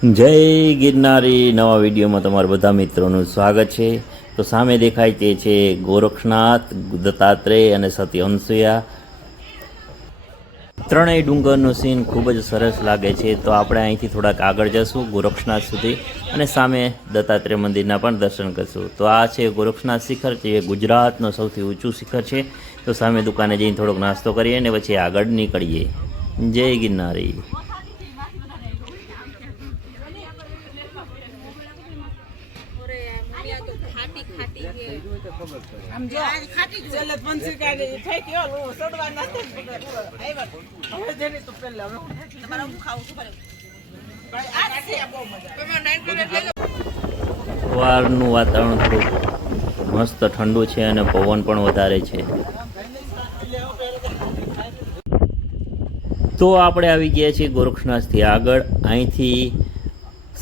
જય ગિરનારી નવા વિડીયોમાં તમારા બધા મિત્રોનું સ્વાગત છે. તો સામે દેખાય તે છે ગોરખનાથ, દત્તાત્રેય અને સતી અનસુયા ત્રણેય ડુંગરનું સીન ખૂબ જ સરસ લાગે છે. તો આપણે અહીંથી થોડાક આગળ જશું ગોરક્ષનાથ સુધી, અને સામે દત્તાત્રેય મંદિરના પણ દર્શન કરશું. તો આ છે ગોરક્ષનાથ શિખર, જે ગુજરાતનું સૌથી ઊંચું શિખર છે. તો સામે દુકાને જઈને થોડોક નાસ્તો કરીએ અને પછી આગળ નીકળીએ. જય ગિરનારી. આમ જો છેલ્લે પંછી કાઢી. ફેંકી ઓલું હું સડવા નથી હવે જેની તો પહેલા હવે તમારે હું ખાવું શું કરે ભાઈ આ છે. આ બહુ મજા સવારનું વાતાવરણ થોડું મસ્ત ઠંડુ છે અને પવન પણ વધારે છે. તો આપણે આવી ગયા છીએ ગોરખનાથથી આગળ. અહીંથી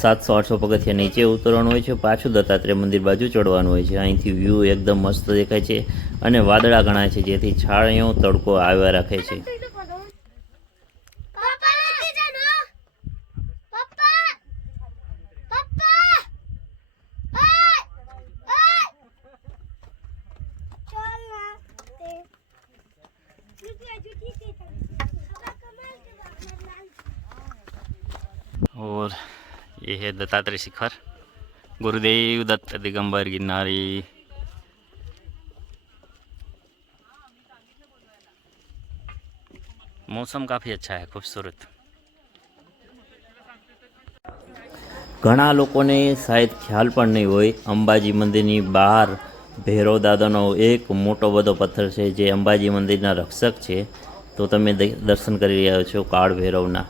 સાતસો આઠસો પગથિયા નીચે ઉતરવાનું હોય છે પાછું દત્તાત્રેય મંદિર બાજુ ચડવાનું હોય છે. અહીંથી વ્યૂ એકદમ મસ્ત દેખાય છે અને વાદળા ગણાય છે જેથી છાળીઓ તડકો આવ્યા રાખે છે. ये है दत्तात्रेय शिखर गुरुदेव दत्त दिगंबर गिरनारी मौसम काफ़ी अच्छा है खूबसूरत ઘણા લોકોને શાયદ ખ્યાલ પણ નહીં હોય અંબાજી મંદિરની બહાર ભૈરવ દાદાનો એક મોટો બધો પથ્થર છે જે અંબાજી મંદિરના રક્ષક છે તો તમે દ- દર્શન કરી રહ્યા છો કાળ ભૈરવના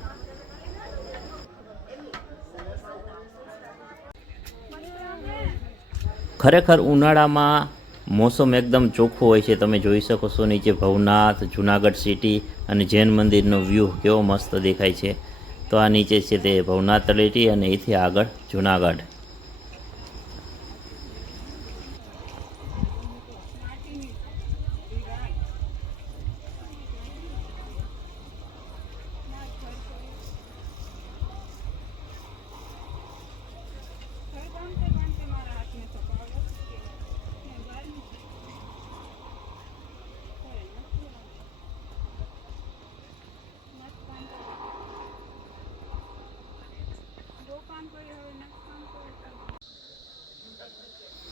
ખરેખર ઉનાળામાં મોસમ એકદમ ચોખ્ખું હોય છે. તમે જોઈ શકો છો નીચે ભવનાથ, જુનાગઢ સિટી અને જૈન મંદિરનો વ્યૂ કેવો મસ્ત દેખાય છે. તો આ નીચે છે તે ભવનાથ તળેટી અને એથી આગળ જુનાગઢ.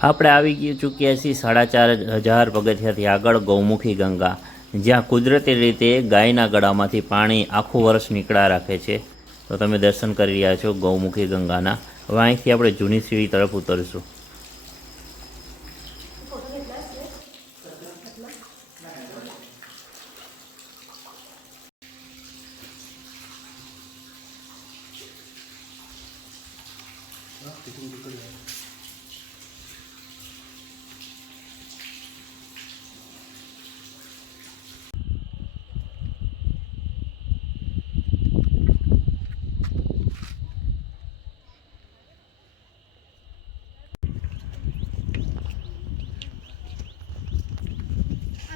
આપણે આવી ગયું ચૂક્યા છીએ સાડા ચાર હજાર પગથિયાથી આગળ ગૌમુખી ગંગા, જ્યાં કુદરતી રીતે ગાયના ગળામાંથી પાણી આખું વર્ષ નીકળા રાખે છે. તો તમે દર્શન કરી રહ્યા છો ગૌમુખી ગંગાના. હવે અહીંથી આપણે જૂની સીડી તરફ ઉતરશું.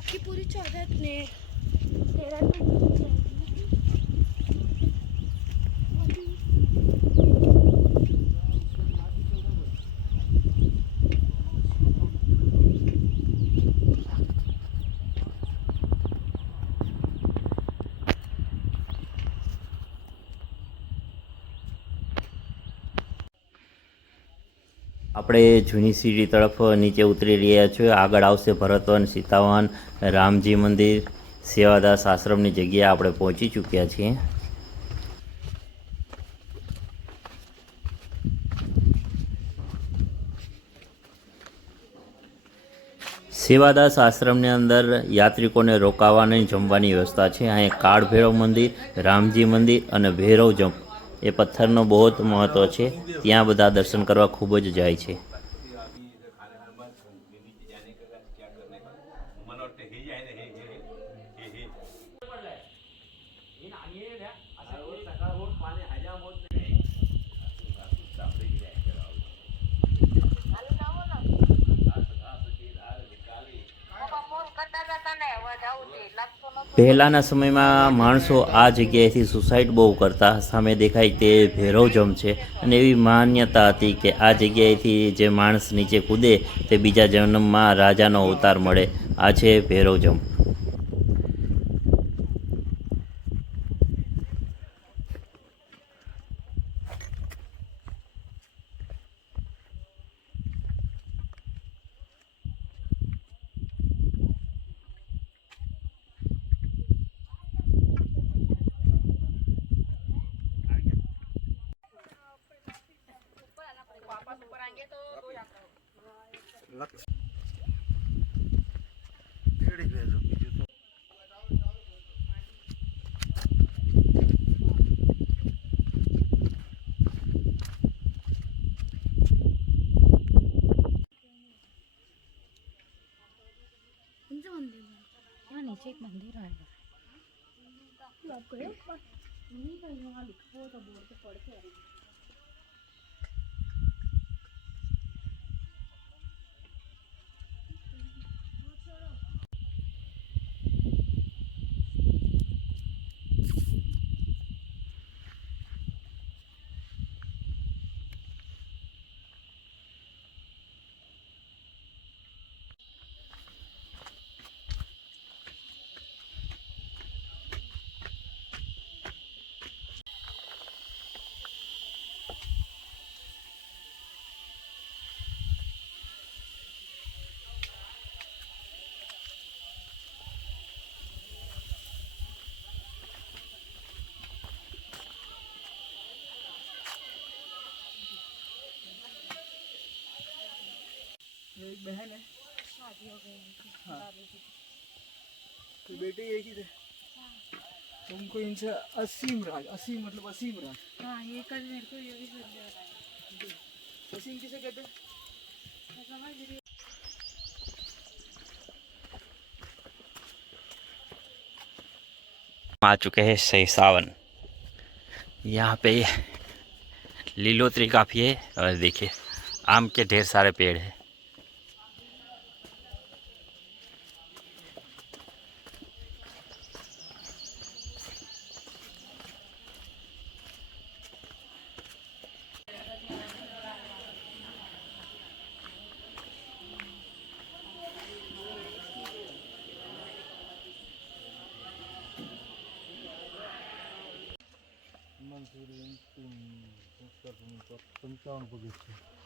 आपकी पूरी चौदह ने तेरह આપણે જૂની સીડી તરફ નીચે ઉતરી રહ્યા છીએ. આગળ આવશે ભરતવન, સીતાવન, રામજી મંદિર, સેવાદાસ આશ્રમની જગ્યાએ આપણે પહોંચી ચૂક્યા છીએ. સેવાદાસ આશ્રમની અંદર યાત્રિકોને રોકાવાની જમવાની વ્યવસ્થા છે. અહીં કાળ ભૈરવ મંદિર, રામજી મંદિર અને ભૈરવ જમ એ પથ્થરનો બહુ જ મહત્ત્વ છે. ત્યાં બધા દર્શન કરવા ખૂબ જ જાય છે ફોન કરતા હતા તને હવે જાવું છે લાગતો નથી પહેલાંના સમયમાં માણસો આ જગ્યાએથી સુસાઇડ બહુ કરતા. સામે દેખાય તે ભૈરવજમ છે અને એવી માન્યતા હતી કે આ જગ્યાએથી જે માણસ નીચે કૂદે તે બીજા જન્મમાં રાજાનો અવતાર મળે. આ છે ભૈરવજમ. नीचे एक मंदिर आएगा तो एक बहन है। शादी हो। गई तो बेटे एक ही थे। तो उनको इनसे असीम राज असीम मतलब असीम राज। हाँ ये कल मेरे को ये भी समझा रहा है असीम किसे कहते हैं? समझ रही आ चुके हैं सही सावन। यहाँ पे लीलोतरी काफ़ी है और देखिए आम के ढेर सारे पेड़ हैं। પંચાવન પગીર છે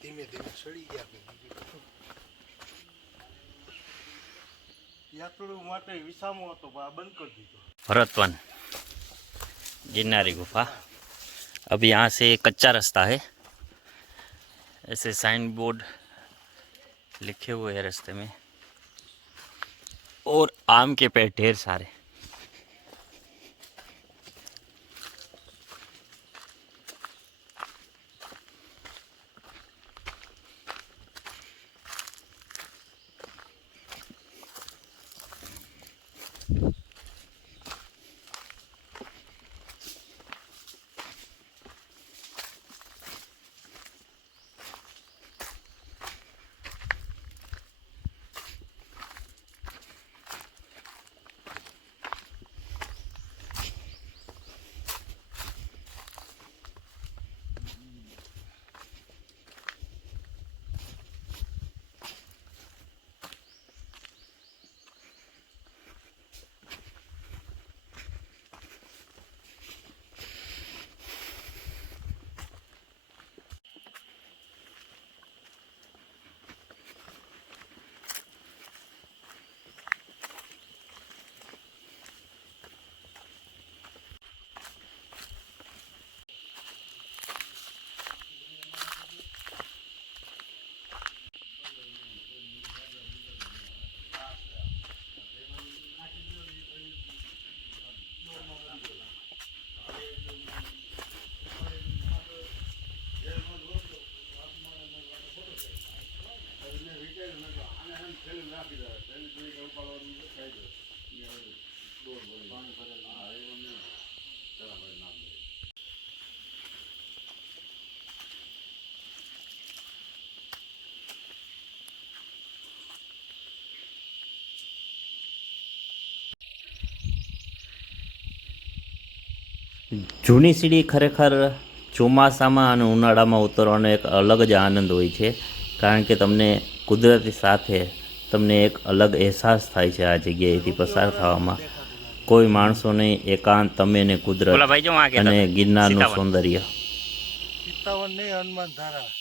ધીમે ધીમે સડી ગયા કે બીજું કશું. યાત્રાળુ માટે વિસામો હતો પણ આ બંધ કરી દીધો भरतवन गिरनारी गुफा अब यहाँ से कच्चा रास्ता है ऐसे साइन बोर्ड लिखे हुए हैं रास्ते में और आम के पेड़ ढेर सारे જૂની સીડી ખરેખર ચોમાસામાં અને ઉનાળામાં ઉતરવાનો એક અલગ જ આનંદ હોય છે. કારણ કે તમને કુદરતી સાથે તમને એક અલગ અહેસાસ થાય છે આ જગ્યાએથી પસાર થવામાં. કોઈ માણસો નહીં એકાંત તમે ને કુદરત અને ગિરનારનું સૌંદર્ય. સીતાવન નહીં હનુમાન ધારા.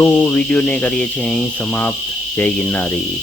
તો વિડીયોને કરીએ છીએ અહીં સમાપ્ત. જય ગિરનારી.